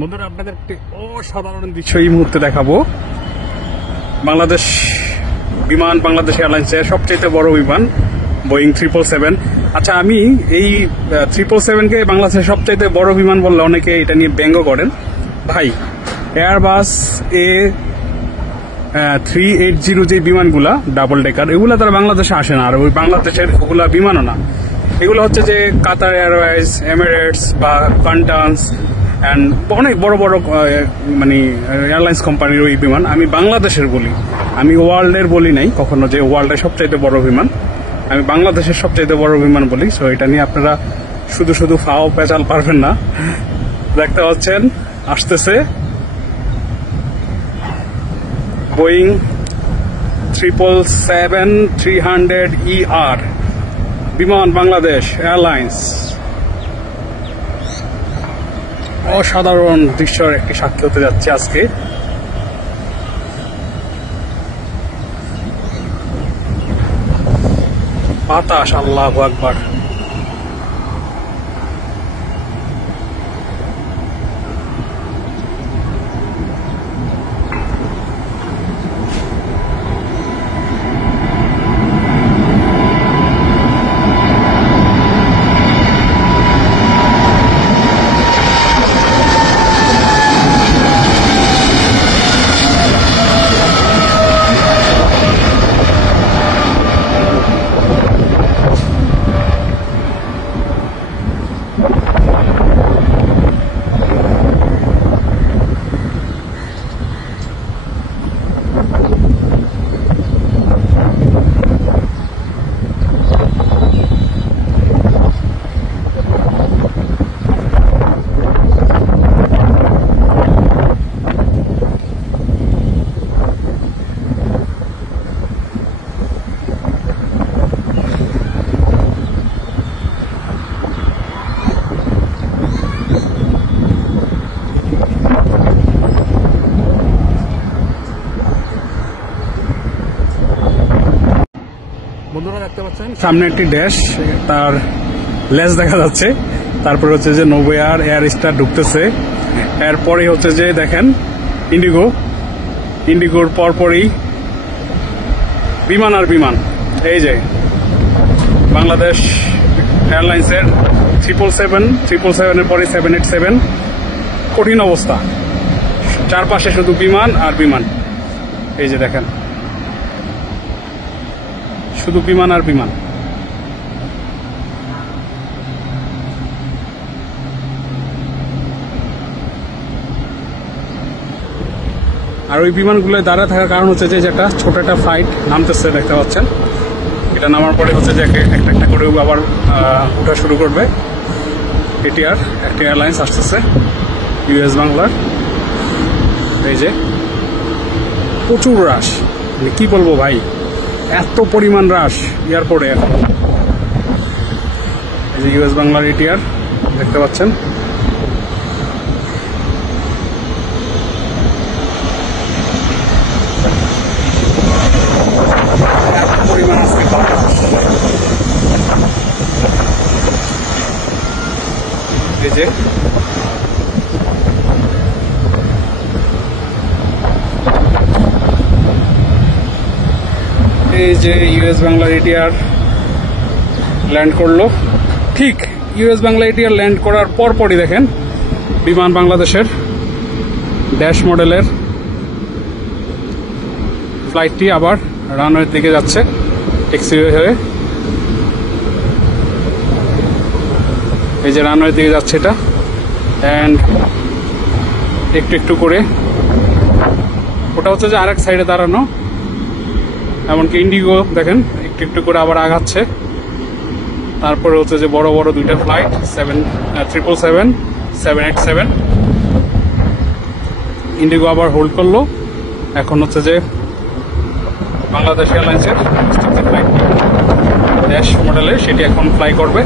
বন্ধুরা আপনাদের একটি অসাধারণ দৃশ্য এই মুহূর্তে দেখাবো। বাংলাদেশ বিমান, বাংলাদেশ এয়ারলাইন্সের সবচেয়ে বড় বিমান বোয়িং 777। আচ্ছা, আমি এই 777কে বাংলাদেশের সবচেয়ে বড় বিমান বললে অনেকে এটা নিয়ে ব্যঙ্গ করেন। ভাই, এয়ারবাস A380 যে বিমানগুলা ডাবল ডেকার, এগুলা তারা বাংলাদেশে আসে না, আর ওই বাংলাদেশের ওগুলা বিমানও না। এগুলো হচ্ছে যে কাতার এয়ারওয়েজ, এমিরেটস বা কান্টান্স অ্যান্ড অনেক বড় বড় মানে এয়ারলাইন্স কোম্পানির ওই বিমান। আমি বাংলাদেশের বলি, আমি ওয়ার্ল্ডের বলি নাই কখনো যে ওয়ার্ল্ডের সবচাইতে বড় বিমান। আমি বাংলাদেশের সবচাইতে বড় বিমান বলি। সো এটা নিয়ে আপনারা শুধু শুধু ফাও পেঁচাল পারবেন না। দেখতে পাচ্ছেন আসতেছে বোয়িং 777-300ER বিমান, বাংলাদেশ এয়ারলাইন্স। অসাধারণ দৃশ্যের একটি সাক্ষী হতে যাচ্ছে আজকে। বাতাস, আল্লাহু আকবার। বন্ধুরা দেখতে পাচ্ছেন সামনে একটি ড্যাশ, তার লেজ দেখা যাচ্ছে। তারপরে হচ্ছে যে নোভেয়ার, এয়ার স্টার ঢুকতেছে। এরপরে হচ্ছে যে দেখেন ইন্ডিগোর পরপরই বিমান আর বিমান। এই যে বাংলাদেশ এয়ারলাইন্সের 777 পরে 787। কঠিন অবস্থা, চারপাশে শুধু বিমান আর বিমান। এই যে দেখেন শুধু বিমান আর বিমান। আর ওই বিমানগুলো দাঁড়ায় থাকার কারণ হচ্ছে যে একটা ছোট একটা ফ্লাইট নামতেছে, দেখতে পাচ্ছেন। এটা নামার পরে হচ্ছে যে একটা একটা করে আবার ওঠা শুরু করবে। এটিআর একটা এয়ারলাইন্স আসতেছে, ইউএস বাংলার। এই যে প্রচুর রাশ, মানে কি বলবো ভাই, এত পরিমাণ রাশ এয়ারপোর্টে এখন। এই যে ইউএস বাংলার এটিআর দেখতে পাচ্ছেন। এত পরিমাণ আজকে এই যে এই যে ইউএস বাংলার এটিআর ল্যান্ড করলো। ঠিক ইউএস বাংলা এটিআর ল্যান্ড করার পরপরই দেখেন বিমান বাংলাদেশের ড্যাশ মডেলের ফ্লাইটটি আবার রানওয়ের দিকে যাচ্ছে ট্যাক্সিওয়ে হয়ে। এই যে রানওয়ের দিকে যাচ্ছে এটা, অ্যান্ড একটু একটু করে ওটা হচ্ছে যে আরেক সাইডে দাঁড়ানো। এমনকি ইন্ডিগো দেখেন একটু একটু করে আবার আগাচ্ছে। তারপরে হচ্ছে যে বড় বড় দুইটা ফ্লাইট 777, 787। ইন্ডিগো আবার হোল্ড করলো। এখন হচ্ছে যে বাংলাদেশ এয়ারলাইন্সের ফ্লাইট ড্যাশ মডেলের, সেটি এখন ফ্লাই করবে।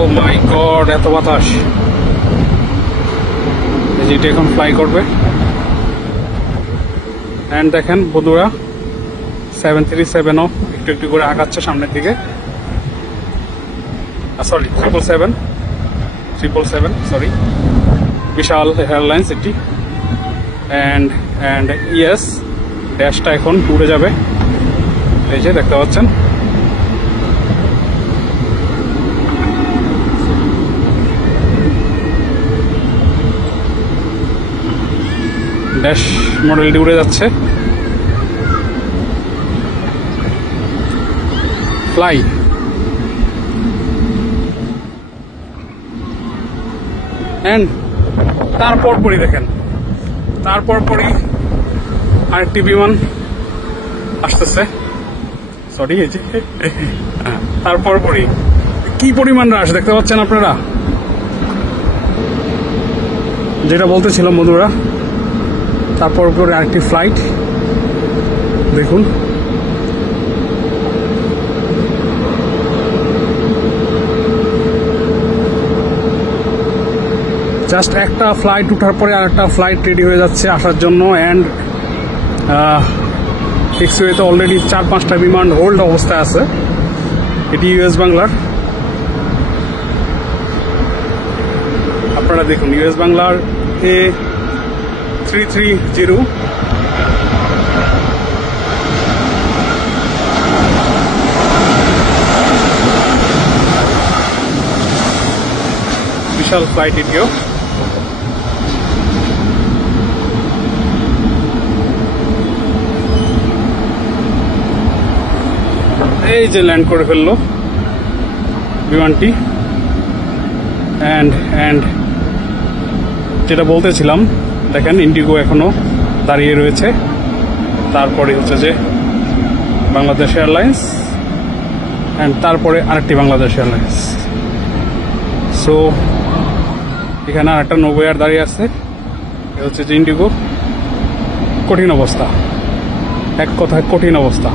ও মাই গড, এত বাতাস! যেটি এখন ফ্লাই করবে। অ্যান্ড দেখেন বন্ধুরা 737ও একটু একটু করে আগাচ্ছে সামনের দিকে। সরি 777 777, সরি, বিশাল এয়ারলাইন্স এটি। অ্যান্ড ইয়েস, ড্যাশটা এখন উড়ে যাবে, এই যে দেখতে পাচ্ছেন। ড্যাশ মডেলটি উড়ে যাচ্ছে। ফ্লাই, এন্ড তারপর পরই দেখেন, তারপর পরই আরেকটি বিমান আসতেছে, সরি, এই যে তারপর পরই কি পরিমাণ রাশ দেখতে পাচ্ছেন আপনারা। যেটা বলতেছিলাম বন্ধুরা, তারপর পরে আরেকটি ফ্লাইট দেখুন। জাস্ট একটা ফ্লাইট উঠার পরে আরেকটা ফ্লাইট রেডি হয়ে যাচ্ছে আসার জন্য। অ্যান্ড এক্সওয়েতে অলরেডি 4-5টা বিমান হোল্ড অবস্থায় আছে। এটি ইউএস বাংলার, আপনারা দেখুন, ইউএস বাংলার A330। বিশাল ফ্লাইট এটিও। এই যে ল্যান্ড করে ফেললো বিমানটি। অ্যান্ড যেটা বলতেছিলাম, দেখেন ইন্ডিগো এখনো দাঁড়িয়ে রয়েছে। তারপরে হচ্ছে যে বাংলাদেশ এয়ারলাইন্স, অ্যান্ড তারপরে আরেকটি বাংলাদেশ এয়ারলাইন্স। সো এখানে আরেকটা নোভো এয়ার দাঁড়িয়ে আছে, এ হচ্ছে যে ইন্ডিগো। কঠিন অবস্থা, এক কথায় কঠিন অবস্থা।